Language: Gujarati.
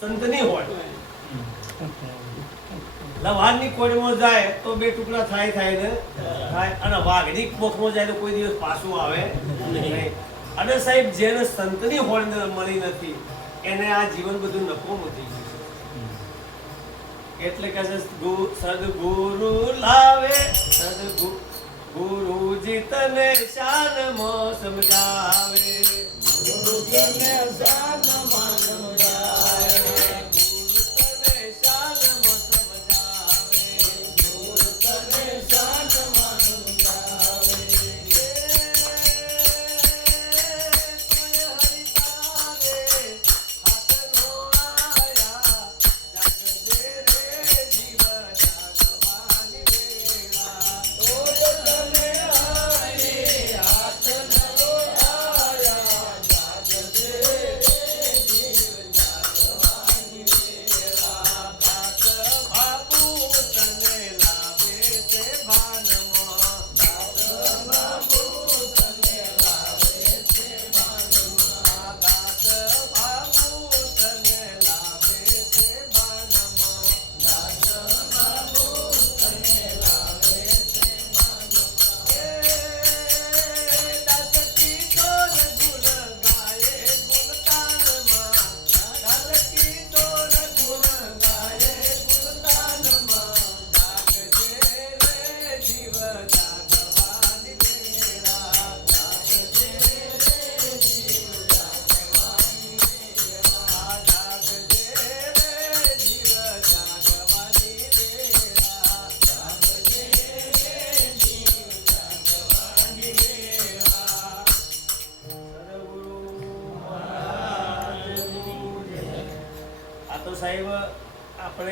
સંતની હોય લવારની કોડમાં જાય તો બે ટુકડા થાય ને થાય અને વાઘની કોખમાં જાય તો કોઈ દિવસ પાછું આવે નહીં. અને સાહેબ જેને સંતની હોળ મળી નથી એને આ જીવન બધું નફોમાં થઈ ગયું છે. એટલે કે સદગુરુ લાવે ગુરુજી તને શાનમાં સમજાવે, ગુરુજી તને શાનમાં સમજાવે, ગુરુ તને શાનમાં સમજાવે, ગુરુ તને શાનમાં સમજાવે. કોઈ હરિતારે હાથનો આયા જાગજે રે જીવ જાગવાની વેળા. કોઈ તને હરી હાથનો આયા જાગજે રે જીવ જાગવાની વેળા. દાસ બાબુ તને લાવે છે ભાનમાં, દાસ બાબુ તને લાવે છે ભાનમાં, દાસ બાબુ તને લાવે છે ભાનમાં, દાસ બાબુ તને લાવે છે ભાનમાં. દાસ કિશોર ગુણ ગાયે ગુણતાનમાં, દાસ કિશોર ગુણ ગાયે ગુણતાનમાં. જાગજે રે જીવ જાગવાની વેળા, જાગજે રે જીવ જાગવાની વેળા, જાગજે રે જીવ જાગવાની વેળા, જાગજે રે જીવ જાગવાની વેળા. સદગુરુ મહારાજનું જય. આ તો સાહેબ આપણે